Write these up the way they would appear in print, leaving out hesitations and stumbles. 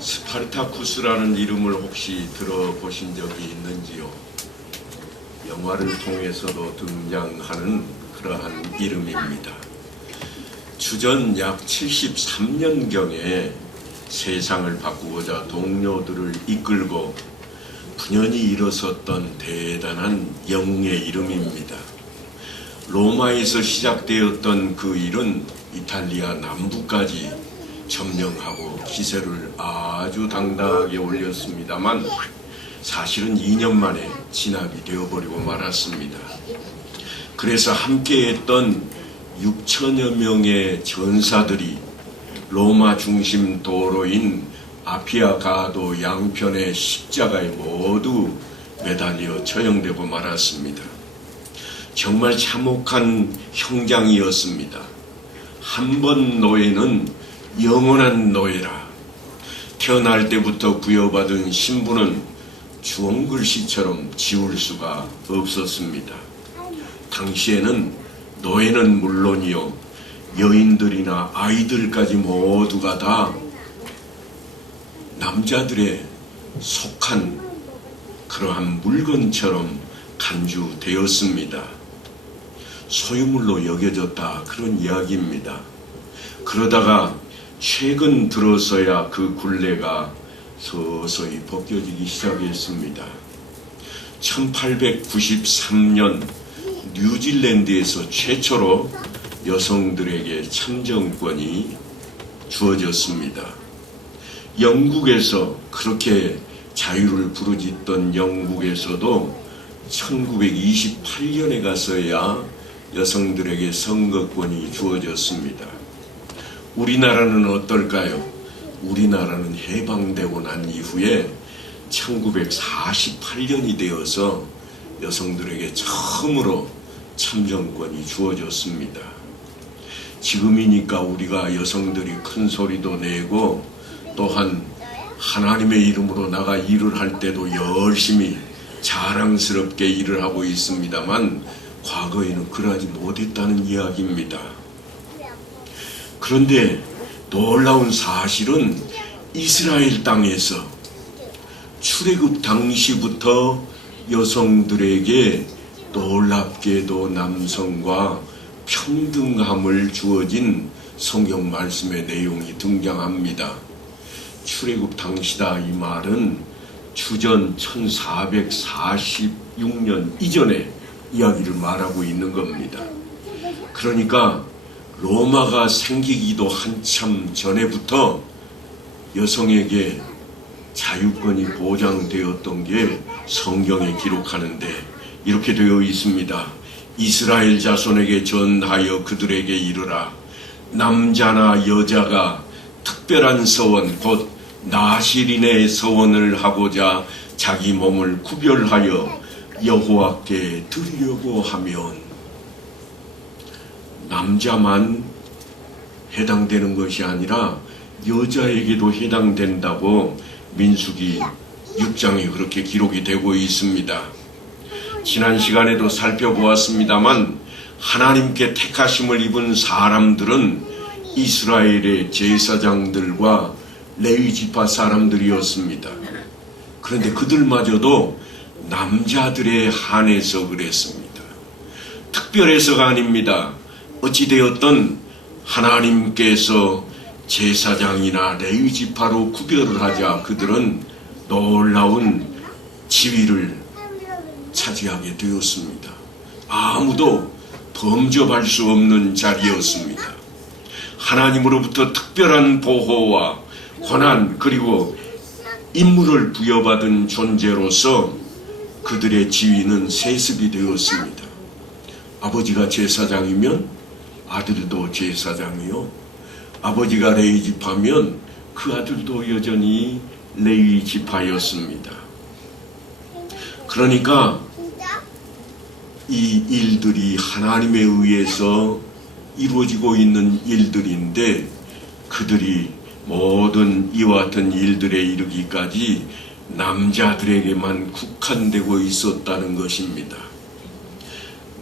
스파르타쿠스라는 이름을 혹시 들어보신 적이 있는지요? 영화를 통해서도 등장하는 그러한 이름입니다. 주전 약 73년경에 세상을 바꾸고자 동료들을 이끌고 분연히 일어섰던 대단한 영웅의 이름입니다. 로마에서 시작되었던 그 일은 이탈리아 남부까지 점령하고 기세를 아주 당당하게 올렸습니다만 사실은 2년 만에 진압이 되어버리고 말았습니다. 그래서 함께했던 6천여 명의 전사들이 로마 중심 도로인 아피아 가도 양편의 십자가에 모두 매달려 처형되고 말았습니다. 정말 참혹한 형장이었습니다. 한 번 노예는 영원한 노예라. 태어날 때부터 부여받은 신분은 주홍글씨처럼 지울 수가 없었습니다. 당시에는 노예는 물론이요, 여인들이나 아이들까지 모두가 다 남자들의 속한 그러한 물건처럼 간주되었습니다. 소유물로 여겨졌다, 그런 이야기입니다. 그러다가 최근 들어서야 그 굴레가 서서히 벗겨지기 시작했습니다. 1893년 뉴질랜드에서 최초로 여성들에게 참정권이 주어졌습니다. 영국에서 그렇게 자유를 부르짖던 영국에서도 1928년에 가서야 여성들에게 선거권이 주어졌습니다. 우리나라는 어떨까요? 우리나라는 해방되고 난 이후에 1948년이 되어서 여성들에게 처음으로 참정권이 주어졌습니다. 지금이니까 우리가 여성들이 큰 소리도 내고 또한 하나님의 이름으로 나가 일을 할 때도 열심히 자랑스럽게 일을 하고 있습니다만 과거에는 그러하지 못했다는 이야기입니다. 그런데 놀라운 사실은 이스라엘 땅에서 출애굽 당시부터 여성들에게 놀랍게도 남성과 평등함을 주어진 성경 말씀의 내용이 등장합니다. 출애굽 당시다, 이 말은 주전 1446년 이전의 이야기를 말하고 있는 겁니다. 그러니까 로마가 생기기도 한참 전에부터 여성에게 자유권이 보장되었던 게 성경에 기록하는데 이렇게 되어 있습니다. 이스라엘 자손에게 전하여 그들에게 이르라. 남자나 여자가 특별한 서원 곧 나실인의 서원을 하고자 자기 몸을 구별하여 여호와께 드리려고 하면 남자만 해당되는 것이 아니라 여자에게도 해당된다고 민수기 6장에 그렇게 기록이 되고 있습니다. 지난 시간에도 살펴보았습니다만 하나님께 택하심을 입은 사람들은 이스라엘의 제사장들과 레위 지파 사람들이었습니다. 그런데 그들마저도 남자들에 한해서 그랬습니다. 특별해서가 아닙니다. 어찌되었든 하나님께서 제사장이나 레위 지파로 구별을 하자 그들은 놀라운 지위를 차지하게 되었습니다. 아무도 범접할 수 없는 자리였습니다. 하나님으로부터 특별한 보호와 권한 그리고 임무를 부여받은 존재로서 그들의 지위는 세습이 되었습니다. 아버지가 제사장이면 아들도 제사장이요, 아버지가 레위 지파면 그 아들도 여전히 레위 지파였습니다. 그러니까 이 일들이 하나님에 의해서 이루어지고 있는 일들인데 그들이 모든 이와 같은 일들에 이르기까지 남자들에게만 국한되고 있었다는 것입니다.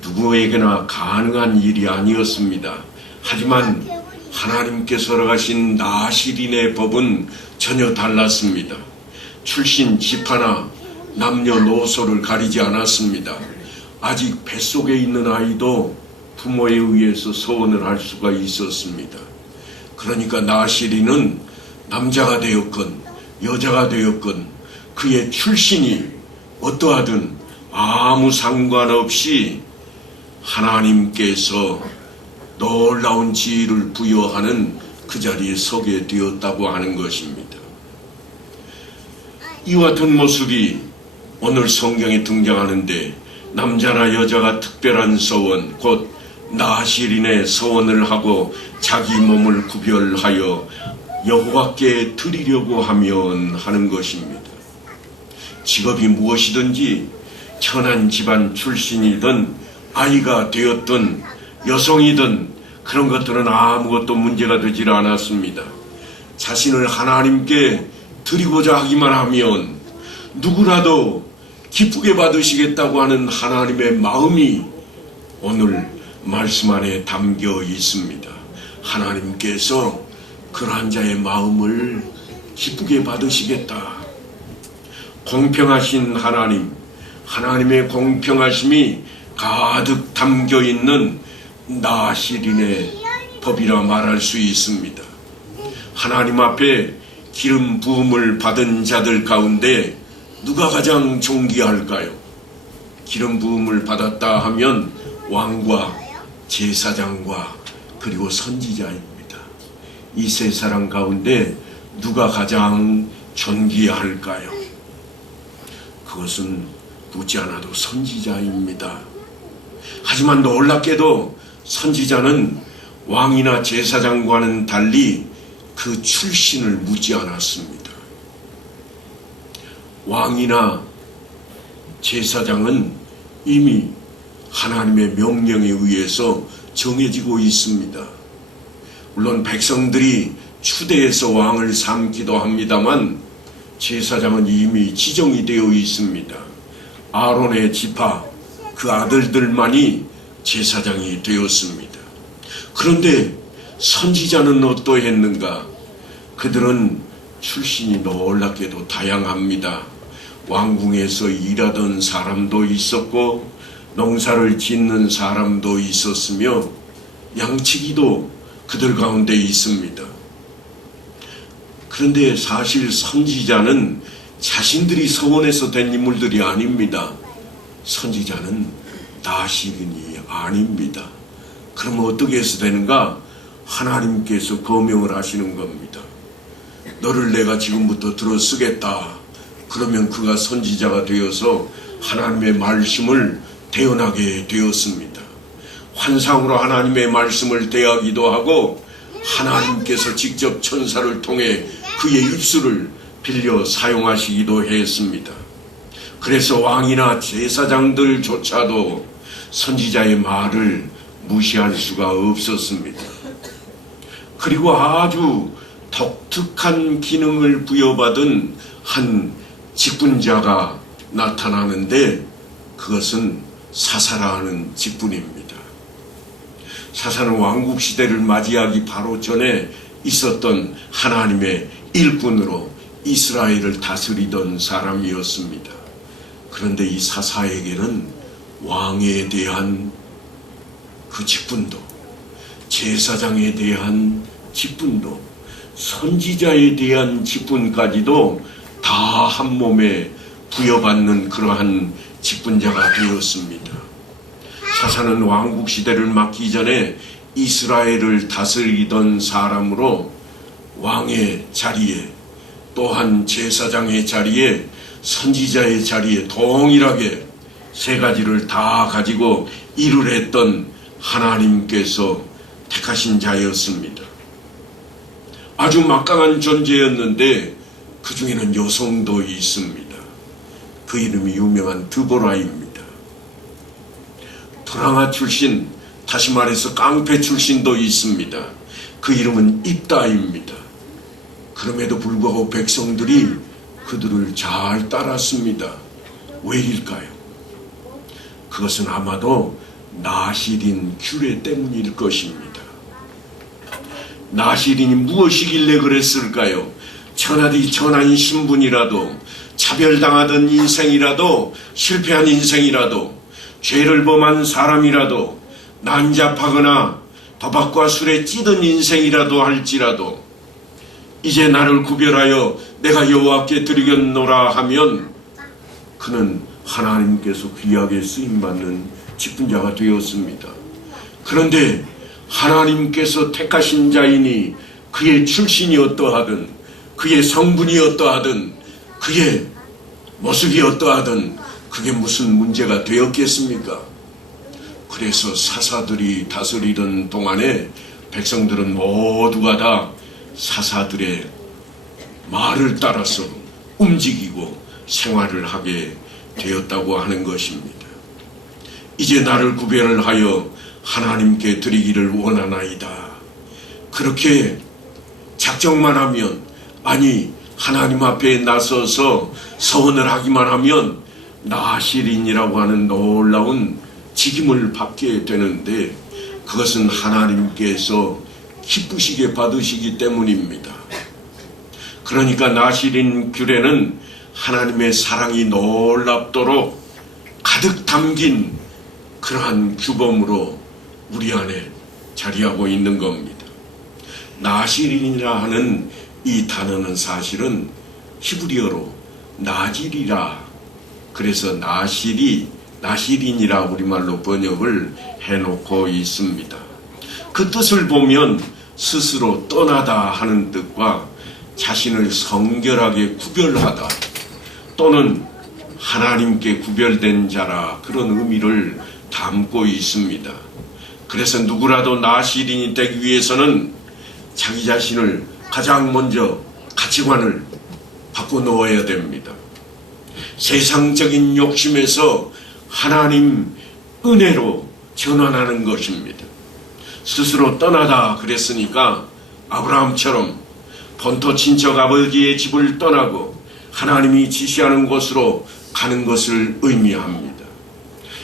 누구에게나 가능한 일이 아니었습니다. 하지만 하나님께서 허락하신 나실인의 법은 전혀 달랐습니다. 출신 집하나 남녀노소를 가리지 않았습니다. 아직 뱃속에 있는 아이도 부모에 의해서 서원을 할 수가 있었습니다. 그러니까 나시린은 남자가 되었건 여자가 되었건 그의 출신이 어떠하든 아무 상관없이 하나님께서 놀라운 지위를 부여하는 그 자리에 서게 되었다고 하는 것입니다. 이와 같은 모습이 오늘 성경에 등장하는데 남자나 여자가 특별한 서원, 곧 나시린의 서원을 하고 자기 몸을 구별하여 여호와께 드리려고 하면 하는 것입니다. 직업이 무엇이든지 천한 집안 출신이든 아이가 되었든 여성이든 그런 것들은 아무것도 문제가 되질 않았습니다. 자신을 하나님께 드리고자 하기만 하면 누구라도 기쁘게 받으시겠다고 하는 하나님의 마음이 오늘 말씀 안에 담겨 있습니다. 하나님께서 그러한 자의 마음을 기쁘게 받으시겠다. 공평하신 하나님, 하나님의 공평하심이 가득 담겨 있는 나시린의 법이라 말할 수 있습니다. 하나님 앞에 기름 부음을 받은 자들 가운데 누가 가장 존귀할까요? 기름 부음을 받았다 하면 왕과 제사장과 그리고 선지자입니다. 이 세 사람 가운데 누가 가장 존귀할까요? 그것은 묻지 않아도 선지자입니다. 하지만 놀랍게도 선지자는 왕이나 제사장과는 달리 그 출신을 묻지 않았습니다. 왕이나 제사장은 이미 하나님의 명령에 의해서 정해지고 있습니다. 물론 백성들이 추대해서 왕을 삼기도 합니다만 제사장은 이미 지정이 되어 있습니다. 아론의 지파 그 아들들만이 제사장이 되었습니다. 그런데 선지자는 어떠했는가? 그들은 출신이 놀랍게도 다양합니다. 왕궁에서 일하던 사람도 있었고 농사를 짓는 사람도 있었으며 양치기도 그들 가운데 있습니다. 그런데 사실 선지자는 자신들이 서원해서 된 인물들이 아닙니다. 선지자는 나시린이 아닙니다. 그러면 어떻게 해서 되는가? 하나님께서 거명을 하시는 겁니다. 너를 내가 지금부터 들어 쓰겠다. 그러면 그가 선지자가 되어서 하나님의 말씀을 대언하게 되었습니다. 환상으로 하나님의 말씀을 대하기도 하고 하나님께서 직접 천사를 통해 그의 입술을 빌려 사용하시기도 했습니다. 그래서 왕이나 제사장들조차도 선지자의 말을 무시할 수가 없었습니다. 그리고 아주 독특한 기능을 부여받은 한 직분자가 나타나는데 그것은 사사라는 직분입니다. 사사는 왕국시대를 맞이하기 바로 전에 있었던 하나님의 일꾼으로 이스라엘을 다스리던 사람이었습니다. 그런데 이 사사에게는 왕에 대한 그 직분도, 제사장에 대한 직분도, 선지자에 대한 직분까지도 다 한 몸에 부여받는 그러한 직분자가 되었습니다. 사사는 왕국 시대를 맡기 전에 이스라엘을 다스리던 사람으로 왕의 자리에 또한 제사장의 자리에 선지자의 자리에 동일하게 세 가지를 다 가지고 일을 했던 하나님께서 택하신 자였습니다. 아주 막강한 존재였는데 그 중에는 여성도 있습니다. 그 이름이 유명한 드보라입니다. 도랑아 출신, 다시 말해서 깡패 출신도 있습니다. 그 이름은 입다입니다. 그럼에도 불구하고 백성들이 그들을 잘 따랐습니다. 왜일까요? 그것은 아마도 나시린 규례 때문일 것입니다. 나시린이 무엇이길래 그랬을까요? 천하디 천한 신분이라도, 차별당하던 인생이라도, 실패한 인생이라도, 죄를 범한 사람이라도, 난잡하거나 도박과 술에 찌든 인생이라도 할지라도 이제 나를 구별하여 내가 여호와께 드리겠노라 하면 그는 하나님께서 귀하게 쓰임받는 직분자가 되었습니다. 그런데 하나님께서 택하신 자이니 그의 출신이 어떠하든, 그의 성분이 어떠하든, 그의 모습이 어떠하든 그게 무슨 문제가 되었겠습니까? 그래서 사사들이 다스리던 동안에 백성들은 모두가 다 사사들의 말을 따라서 움직이고 생활을 하게 되었다고 하는 것입니다. 이제 나를 구별을 하여 하나님께 드리기를 원하나이다. 그렇게 작정만 하면, 아니 하나님 앞에 나서서 서원을 하기만 하면 나실인이라고 하는 놀라운 직임을 받게 되는데, 그것은 하나님께서 기쁘시게 받으시기 때문입니다. 그러니까 나실인 규례는 하나님의 사랑이 놀랍도록 가득 담긴 그러한 규범으로 우리 안에 자리하고 있는 겁니다. 나실인이라 하는 이 단어는 사실은 히브리어로 나질이라, 그래서 나실인이라 우리말로 번역을 해놓고 있습니다. 그 뜻을 보면 스스로 떠나다 하는 뜻과 자신을 성결하게 구별하다 또는 하나님께 구별된 자라, 그런 의미를 담고 있습니다. 그래서 누구라도 나실인이 되기 위해서는 자기 자신을 가장 먼저 가치관을 바꿔놓아야 됩니다. 세상적인 욕심에서 하나님 은혜로 전환하는 것입니다. 스스로 떠나다 그랬으니까 아브라함처럼 본토 친척 아버지의 집을 떠나고 하나님이 지시하는 곳으로 가는 것을 의미합니다.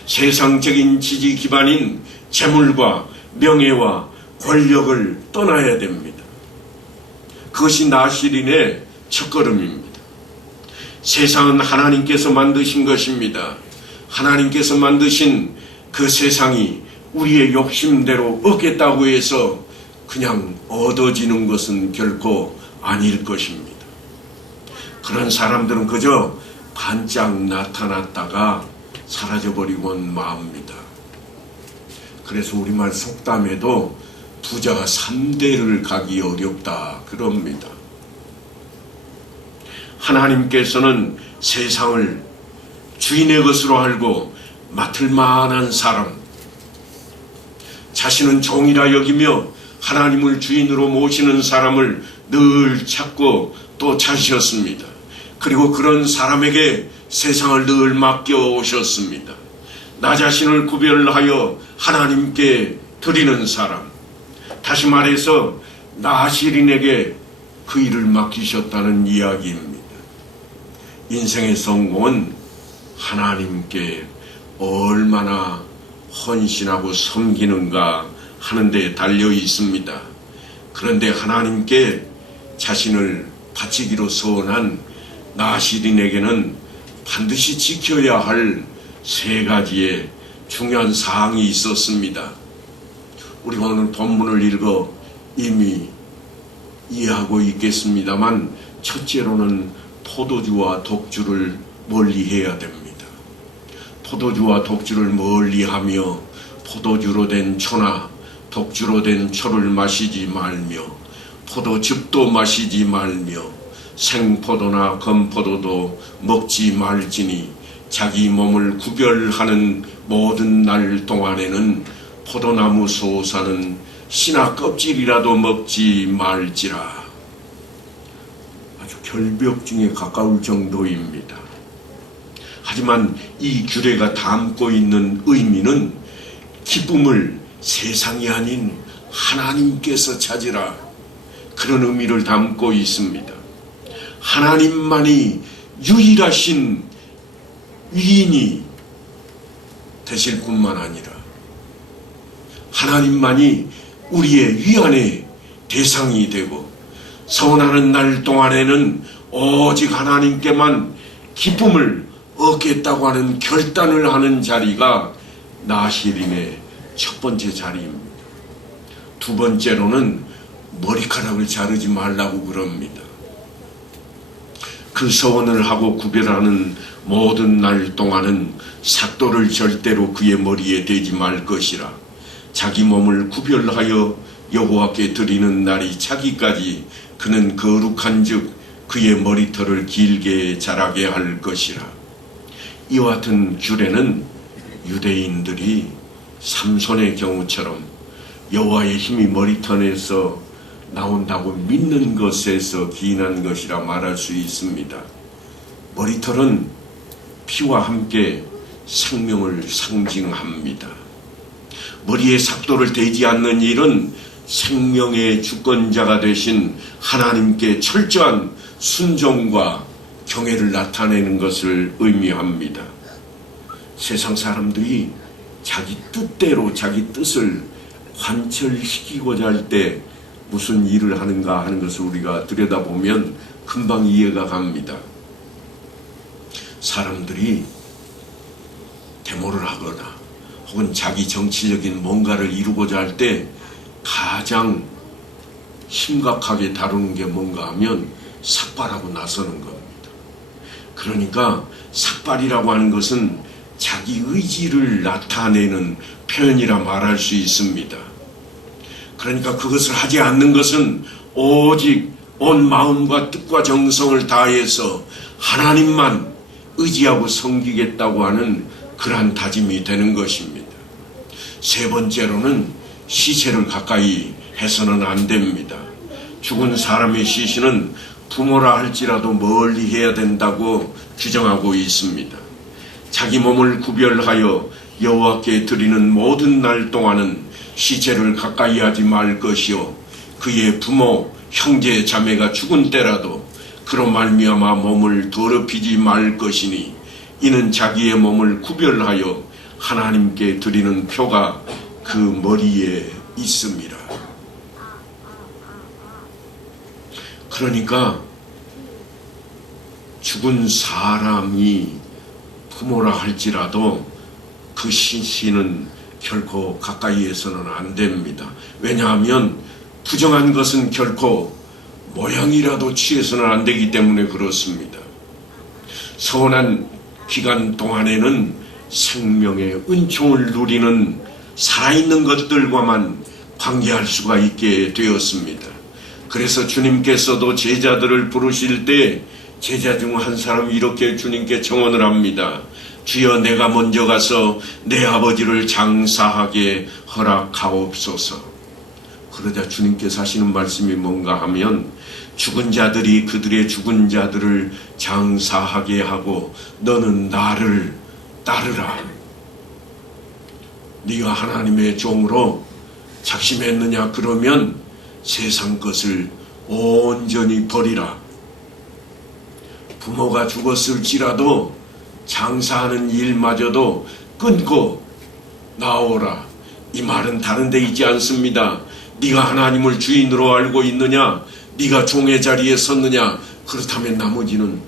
세상적인 지지 기반인 재물과 명예와 권력을 떠나야 됩니다. 그것이 나실인의 첫걸음입니다. 세상은 하나님께서 만드신 것입니다. 하나님께서 만드신 그 세상이 우리의 욕심대로 얻겠다고 해서 그냥 얻어지는 것은 결코 아닐 것입니다. 그런 사람들은 그저 반짝 나타났다가 사라져버리곤 맙니다. 그래서 우리말 속담에도 부자가 3대를 가기 어렵다 그럽니다. 하나님께서는 세상을 주인의 것으로 알고 맡을 만한 사람, 자신은 종이라 여기며 하나님을 주인으로 모시는 사람을 늘 찾고 또 찾으셨습니다. 그리고 그런 사람에게 세상을 늘 맡겨오셨습니다. 나 자신을 구별하여 하나님께 드리는 사람, 다시 말해서 나실인에게 그 일을 맡기셨다는 이야기입니다. 인생의 성공은 하나님께 얼마나 헌신하고 섬기는가 하는 데 달려 있습니다. 그런데 하나님께 자신을 바치기로 서원한 나실인에게는 반드시 지켜야 할 3가지의 중요한 사항이 있었습니다. 우리가 오늘 본문을 읽어 이미 이해하고 있겠습니다만, 첫째로는 포도주와 독주를 멀리해야 됩니다. 포도주와 독주를 멀리하며 포도주로 된 초나 독주로 된 초를 마시지 말며 포도즙도 마시지 말며 생포도나 건포도도 먹지 말지니 자기 몸을 구별하는 모든 날 동안에는 포도나무 소사는 씨나 껍질이라도 먹지 말지라. 아주 결벽증에 가까울 정도입니다. 하지만 이 규례가 담고 있는 의미는 기쁨을 세상이 아닌 하나님께서 찾으라, 그런 의미를 담고 있습니다. 하나님만이 유일하신 위인이 되실 뿐만 아니라 하나님만이 우리의 위안의 대상이 되고 서원하는 날 동안에는 오직 하나님께만 기쁨을 얻겠다고 하는 결단을 하는 자리가 나시린의 첫 번째 자리입니다. 두 번째로는 머리카락을 자르지 말라고 그럽니다. 그 서원을 하고 구별하는 모든 날 동안은 삭도를 절대로 그의 머리에 대지 말 것이라. 자기 몸을 구별하여 여호와께 드리는 날이 차기까지 그는 거룩한 즉 그의 머리털을 길게 자라게 할 것이라. 이와 같은 규례는 유대인들이 삼손의 경우처럼 여호와의 힘이 머리털에서 나온다고 믿는 것에서 기인한 것이라 말할 수 있습니다. 머리털은 피와 함께 생명을 상징합니다. 머리에 삭도를 대지 않는 일은 생명의 주권자가 되신 하나님께 철저한 순종과 경외를 나타내는 것을 의미합니다. 세상 사람들이 자기 뜻대로 자기 뜻을 관철시키고자 할 때 무슨 일을 하는가 하는 것을 우리가 들여다보면 금방 이해가 갑니다. 사람들이 데모를 하거나 혹은 자기 정치적인 뭔가를 이루고자 할 때 가장 심각하게 다루는 게 뭔가 하면 삭발하고 나서는 겁니다. 그러니까 삭발이라고 하는 것은 자기 의지를 나타내는 표현이라 말할 수 있습니다. 그러니까 그것을 하지 않는 것은 오직 온 마음과 뜻과 정성을 다해서 하나님만 의지하고 섬기겠다고 하는 그러한 다짐이 되는 것입니다. 세 번째로는 시체를 가까이 해서는 안 됩니다. 죽은 사람의 시신은 부모라 할지라도 멀리 해야 된다고 규정하고 있습니다. 자기 몸을 구별하여 여호와께 드리는 모든 날 동안은 시체를 가까이 하지 말 것이요 그의 부모, 형제, 자매가 죽은 때라도 그로 말미암아 몸을 더럽히지 말 것이니 이는 자기의 몸을 구별하여 하나님께 드리는 표가 그 머리에 있습니다. 그러니까 죽은 사람이 부모라 할지라도 그 시신은 결코 가까이에서는 안 됩니다. 왜냐하면 부정한 것은 결코 모양이라도 취해서는 안 되기 때문에 그렇습니다. 서원한 기간 동안에는 생명의 은총을 누리는 살아있는 것들과만 관계할 수가 있게 되었습니다. 그래서 주님께서도 제자들을 부르실 때 제자 중 한 사람이 이렇게 주님께 청원을 합니다. 주여 내가 먼저 가서 내 아버지를 장사하게 허락하옵소서. 그러자 주님께서 하시는 말씀이 뭔가 하면 죽은 자들이 그들의 죽은 자들을 장사하게 하고 너는 나를 따르라. 네가 하나님의 종으로 작심했느냐 그러면 세상 것을 온전히 버리라. 부모가 죽었을지라도 장사하는 일마저도 끊고 나오라. 이 말은 다른 데 있지 않습니다. 네가 하나님을 주인으로 알고 있느냐? 네가 종의 자리에 섰느냐? 그렇다면 나머지는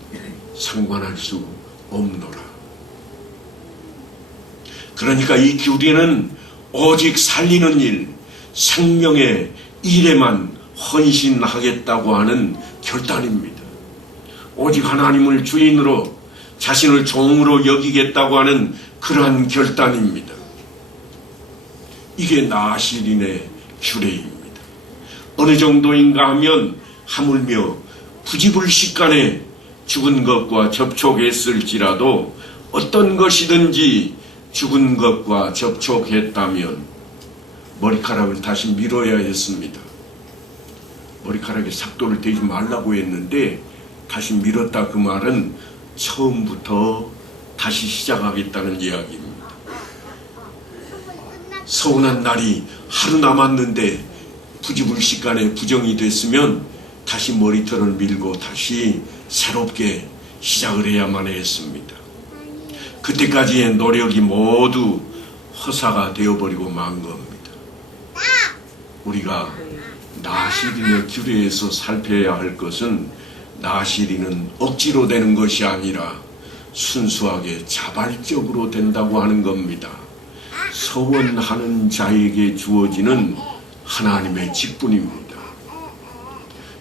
상관할 수 없노라. 그러니까 이 규례는 오직 살리는 일, 생명의 일에만 헌신하겠다고 하는 결단입니다. 오직 하나님을 주인으로 자신을 종으로 여기겠다고 하는 그러한 결단입니다. 이게 나시린의 규례입니다. 어느 정도인가 하면 하물며 부지불식간에 죽은 것과 접촉했을지라도 어떤 것이든지 죽은 것과 접촉했다면 머리카락을 다시 밀어야 했습니다. 머리카락에 삭도를 대지 말라고 했는데 다시 밀었다 그 말은 처음부터 다시 시작하겠다는 이야기입니다. 서운한 날이 하루 남았는데 부지불식간에 부정이 됐으면 다시 머리털을 밀고 다시 새롭게 시작을 해야만 했습니다. 그때까지의 노력이 모두 허사가 되어버리고 만 겁니다. 우리가 나시린의 규례에서 살펴야 할 것은 나시린은 억지로 되는 것이 아니라 순수하게 자발적으로 된다고 하는 겁니다. 서원하는 자에게 주어지는 하나님의 직분입니다.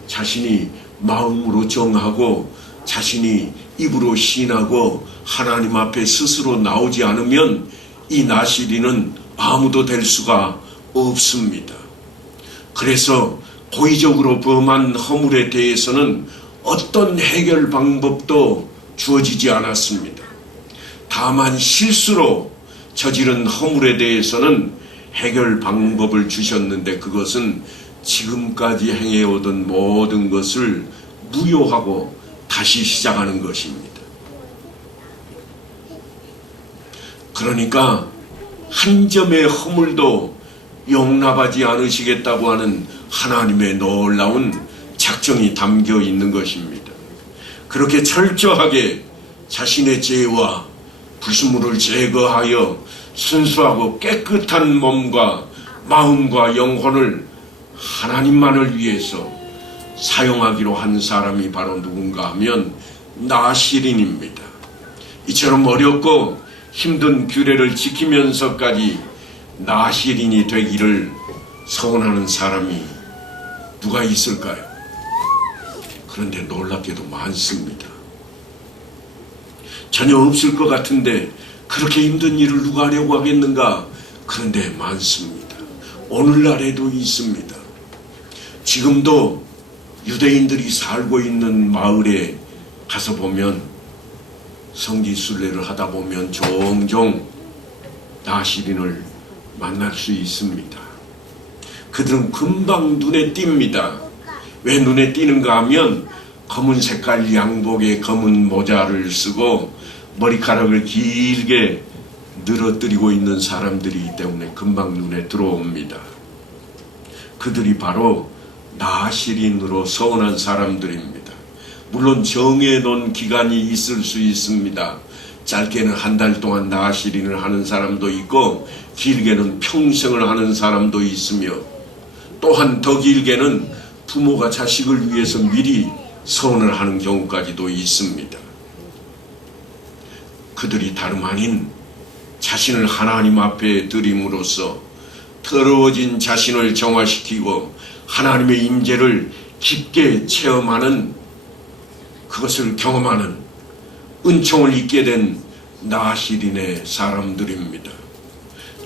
자신이 마음으로 정하고 자신이 입으로 시인하고 하나님 앞에 스스로 나오지 않으면 이 나시린은 아무도 될 수가 없습니다. 그래서 고의적으로 범한 허물에 대해서는 어떤 해결 방법도 주어지지 않았습니다. 다만 실수로 저지른 허물에 대해서는 해결 방법을 주셨는데 그것은 지금까지 행해오던 모든 것을 무효하고 다시 시작하는 것입니다. 그러니까 한 점의 허물도 용납하지 않으시겠다고 하는 하나님의 놀라운 작정이 담겨 있는 것입니다. 그렇게 철저하게 자신의 죄와 불순물을 제거하여 순수하고 깨끗한 몸과 마음과 영혼을 하나님만을 위해서 사용하기로 한 사람이 바로 누군가 하면 나시린입니다. 이처럼 어렵고 힘든 규례를 지키면서까지 나시린이 되기를 서원하는 사람이 누가 있을까요? 그런데 놀랍게도 많습니다. 전혀 없을 것 같은데 그렇게 힘든 일을 누가 하려고 하겠는가? 그런데 많습니다. 오늘날에도 있습니다. 지금도 유대인들이 살고 있는 마을에 가서 보면 성지순례를 하다 보면 종종 나시린을 만날 수 있습니다. 그들은 금방 눈에 띕니다. 왜 눈에 띄는가 하면 검은 색깔 양복에 검은 모자를 쓰고 머리카락을 길게 늘어뜨리고 있는 사람들이기 때문에 금방 눈에 들어옵니다. 그들이 바로 나시린으로 서원한 사람들입니다. 물론 정해놓은 기간이 있을 수 있습니다. 짧게는 한 달 동안 나시린을 하는 사람도 있고 길게는 평생을 하는 사람도 있으며 또한 더 길게는 부모가 자식을 위해서 미리 서원을 하는 경우까지도 있습니다. 그들이 다름 아닌 자신을 하나님 앞에 드림으로써 더러워진 자신을 정화시키고 하나님의 임재를 깊게 체험하는 그것을 경험하는 은총을 잊게 된 나시린의 사람들입니다.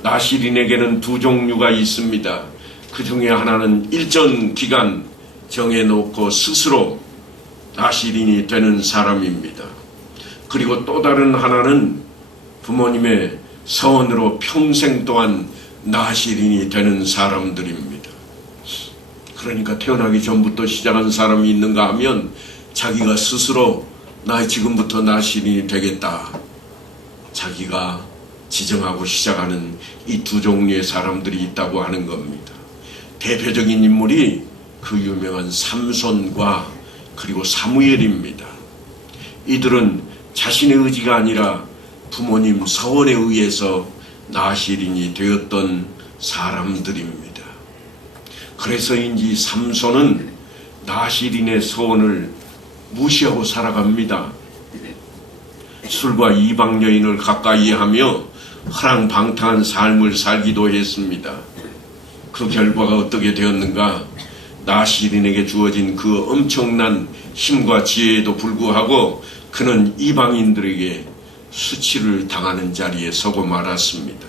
나시린에게는 두 종류가 있습니다. 그 중에 하나는 일정 기간 정해놓고 스스로 나시린이 되는 사람입니다. 그리고 또 다른 하나는 부모님의 서원으로 평생 동안 나시린이 되는 사람들입니다. 그러니까 태어나기 전부터 시작한 사람이 있는가 하면 자기가 스스로 나 지금부터 나시린이 되겠다. 자기가 지정하고 시작하는 이 두 종류의 사람들이 있다고 하는 겁니다. 대표적인 인물이 그 유명한 삼손과 그리고 사무엘입니다. 이들은 자신의 의지가 아니라 부모님 서원에 의해서 나시린이 되었던 사람들입니다. 그래서인지 삼손은 나시린의 서원을 무시하고 살아갑니다. 술과 이방 여인을 가까이 하며 허랑방탕한 삶을 살기도 했습니다. 그 결과가 어떻게 되었는가? 나시린에게 주어진 그 엄청난 힘과 지혜에도 불구하고 그는 이방인들에게 수치를 당하는 자리에 서고 말았습니다.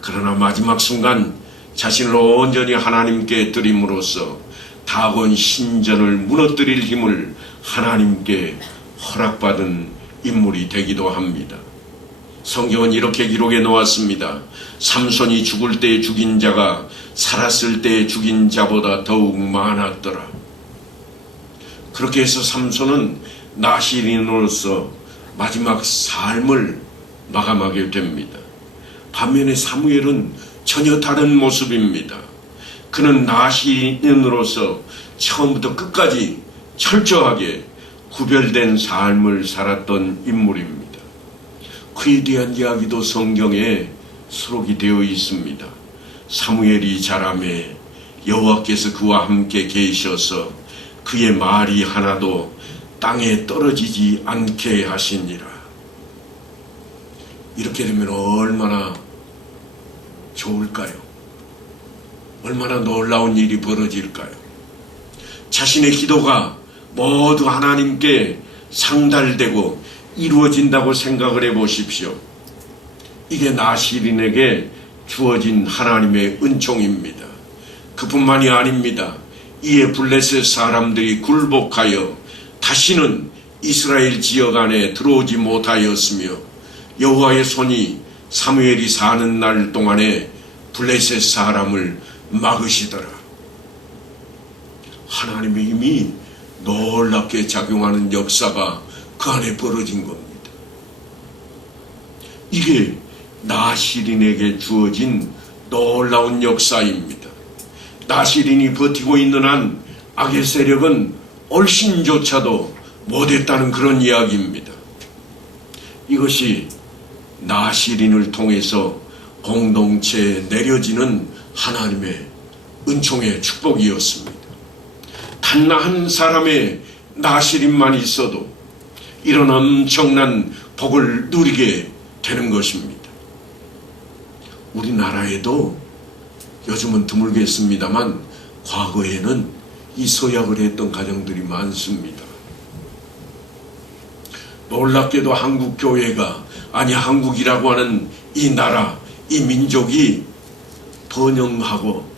그러나 마지막 순간 자신을 온전히 하나님께 드림으로써 다곤 신전을 무너뜨릴 힘을 하나님께 허락받은 인물이 되기도 합니다. 성경은 이렇게 기록해 놓았습니다. 삼손이 죽을 때 죽인 자가 살았을 때 죽인 자보다 더욱 많았더라. 그렇게 해서 삼손은 나시린으로서 마지막 삶을 마감하게 됩니다. 반면에 사무엘은 전혀 다른 모습입니다. 그는 나시린으로서 처음부터 끝까지 철저하게 구별된 삶을 살았던 인물입니다. 그에 대한 이야기도 성경에 수록이 되어 있습니다. 사무엘이 자라매 여호와께서 그와 함께 계셔서 그의 말이 하나도 땅에 떨어지지 않게 하시니라. 이렇게 되면 얼마나 좋을까요? 얼마나 놀라운 일이 벌어질까요? 자신의 기도가 모두 하나님께 상달되고 이루어진다고 생각을 해보십시오. 이게 나시린에게 주어진 하나님의 은총입니다. 그뿐만이 아닙니다. 이에 블레셋 사람들이 굴복하여 다시는 이스라엘 지역 안에 들어오지 못하였으며 여호와의 손이 사무엘이 사는 날 동안에 블레셋 사람을 막으시더라. 하나님의 힘이 놀랍게 작용하는 역사가 그 안에 벌어진 겁니다. 이게 나시린에게 주어진 놀라운 역사입니다. 나시린이 버티고 있는 한 악의 세력은 얼씬조차도 못했다는 그런 이야기입니다. 이것이 나시린을 통해서 공동체에 내려지는 하나님의 은총의 축복이었습니다. 단 한 사람의 나시린만 있어도 이런 엄청난 복을 누리게 되는 것입니다. 우리나라에도 요즘은 드물겠습니다만 과거에는 이 서약을 했던 가정들이 많습니다. 놀랍게도 한국교회가, 아니 한국이라고 하는 이 나라, 이 민족이 번영하고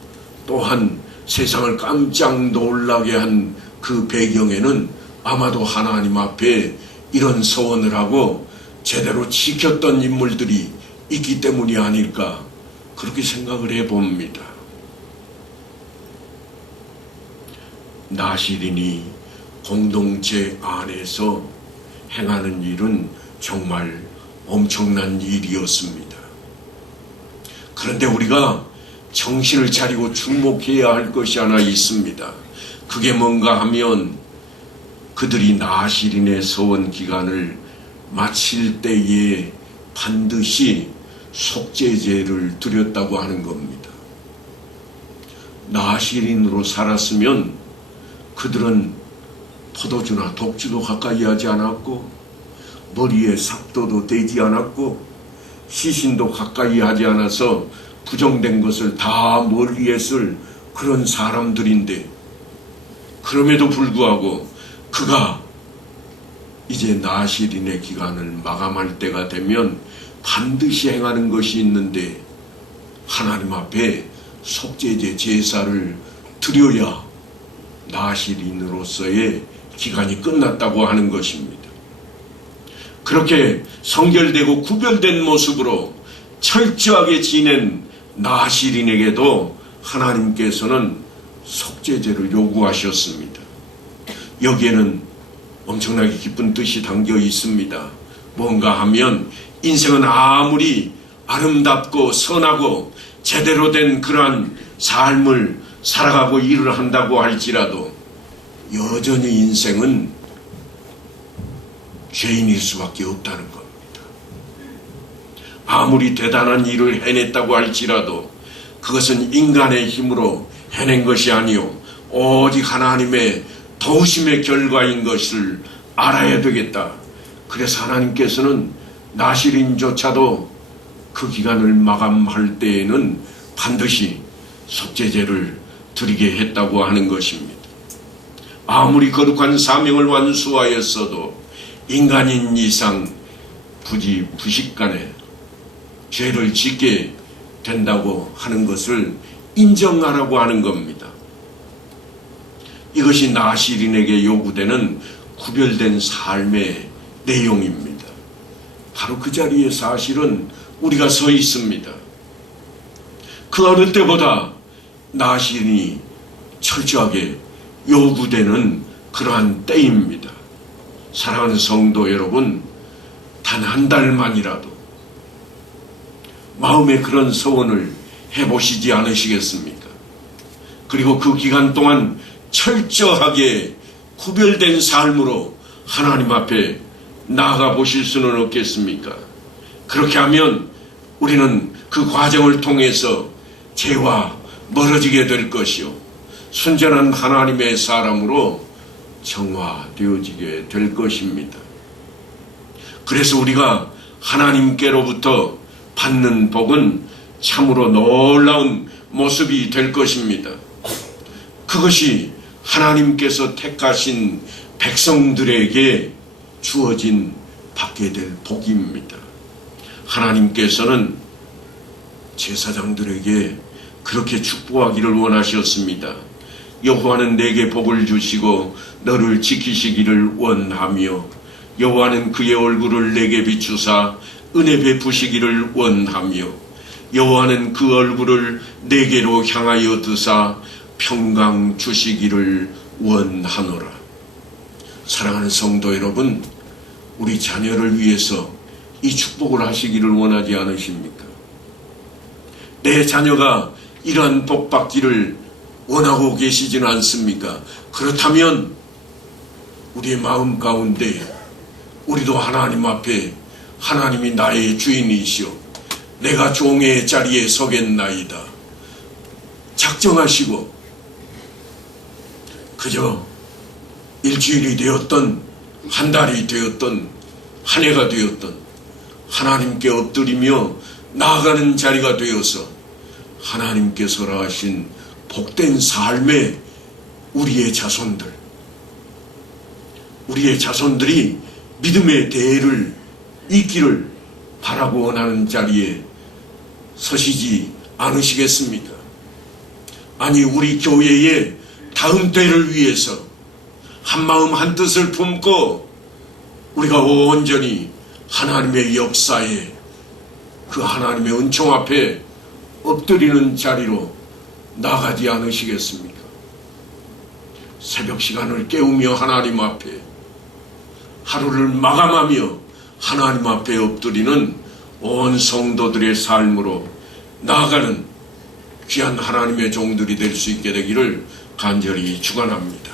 또한 세상을 깜짝 놀라게 한 그 배경에는 아마도 하나님 앞에 이런 서원을 하고 제대로 지켰던 인물들이 있기 때문이 아닐까, 그렇게 생각을 해봅니다. 나시린이 공동체 안에서 행하는 일은 정말 엄청난 일이었습니다. 그런데 우리가 정신을 차리고 주목해야 할 것이 하나 있습니다. 그게 뭔가 하면 그들이 나시린의 서원 기간을 마칠 때에 반드시 속죄제를 드렸다고 하는 겁니다. 나시린으로 살았으면 그들은 포도주나 독주도 가까이 하지 않았고 머리에 삽도도 대지 않았고 시신도 가까이 하지 않아서 부정된 것을 다 멀리했을 그런 사람들인데, 그럼에도 불구하고 그가 이제 나시린의 기간을 마감할 때가 되면 반드시 행하는 것이 있는데 하나님 앞에 속죄제 제사를 드려야 나시린으로서의 기간이 끝났다고 하는 것입니다. 그렇게 성결되고 구별된 모습으로 철저하게 지낸 나시린에게도 하나님께서는 속죄제를 요구하셨습니다. 여기에는 엄청나게 깊은 뜻이 담겨 있습니다. 뭔가 하면 인생은 아무리 아름답고 선하고 제대로 된 그러한 삶을 살아가고 일을 한다고 할지라도 여전히 인생은 죄인일 수밖에 없다는 겁니다. 아무리 대단한 일을 해냈다고 할지라도 그것은 인간의 힘으로 해낸 것이 아니요 오직 하나님의 도우심의 결과인 것을 알아야 되겠다. 그래서 하나님께서는 나시린조차도 그 기간을 마감할 때에는 반드시 속죄제를 드리게 했다고 하는 것입니다. 아무리 거룩한 사명을 완수하였어도 인간인 이상 부식간에 죄를 짓게 된다고 하는 것을 인정하라고 하는 겁니다. 이것이 나시린에게 요구되는 구별된 삶의 내용입니다. 바로 그 자리에 사실은 우리가 서 있습니다. 그 어느 때보다 나시린이 철저하게 요구되는 그러한 때입니다. 사랑하는 성도 여러분, 단 한 달만이라도 마음의 그런 소원을 해보시지 않으시겠습니까? 그리고 그 기간 동안 철저하게 구별된 삶으로 하나님 앞에 나아가 보실 수는 없겠습니까? 그렇게 하면 우리는 그 과정을 통해서 죄와 멀어지게 될 것이요 순전한 하나님의 사람으로 정화되어지게 될 것입니다. 그래서 우리가 하나님께로부터 받는 복은 참으로 놀라운 모습이 될 것입니다. 그것이 하나님께서 택하신 백성들에게 주어진 받게 될 복입니다. 하나님께서는 제사장들에게 그렇게 축복하기를 원하셨습니다. 여호와는 내게 복을 주시고 너를 지키시기를 원하며 여호와는 그의 얼굴을 내게 비추사 은혜 베푸시기를 원하며 여호와는 그 얼굴을 내게로 향하여 드사 평강 주시기를 원하노라. 사랑하는 성도 여러분, 우리 자녀를 위해서 이 축복을 하시기를 원하지 않으십니까? 내 자녀가 이러한 복 받기를 원하고 계시지는 않습니까? 그렇다면 우리의 마음 가운데 우리도 하나님 앞에 하나님이 나의 주인이시오 내가 종의 자리에 서겠나이다 작정하시고 그저 일주일이 되었던 한 달이 되었던 한 해가 되었던 하나님께 엎드리며 나아가는 자리가 되어서 하나님께서 허락하신 복된 삶의 우리의 자손들이 믿음의 대를 잇기를 바라고 원하는 자리에 서시지 않으시겠습니까? 아니 우리 교회의 다음 때를 위해서 한마음 한뜻을 품고 우리가 온전히 하나님의 역사에 그 하나님의 은총 앞에 엎드리는 자리로 나가지 않으시겠습니까? 새벽 시간을 깨우며 하나님 앞에 하루를 마감하며 하나님 앞에 엎드리는 온 성도들의 삶으로 나아가는 귀한 하나님의 종들이 될 수 있게 되기를 간절히 축원합니다.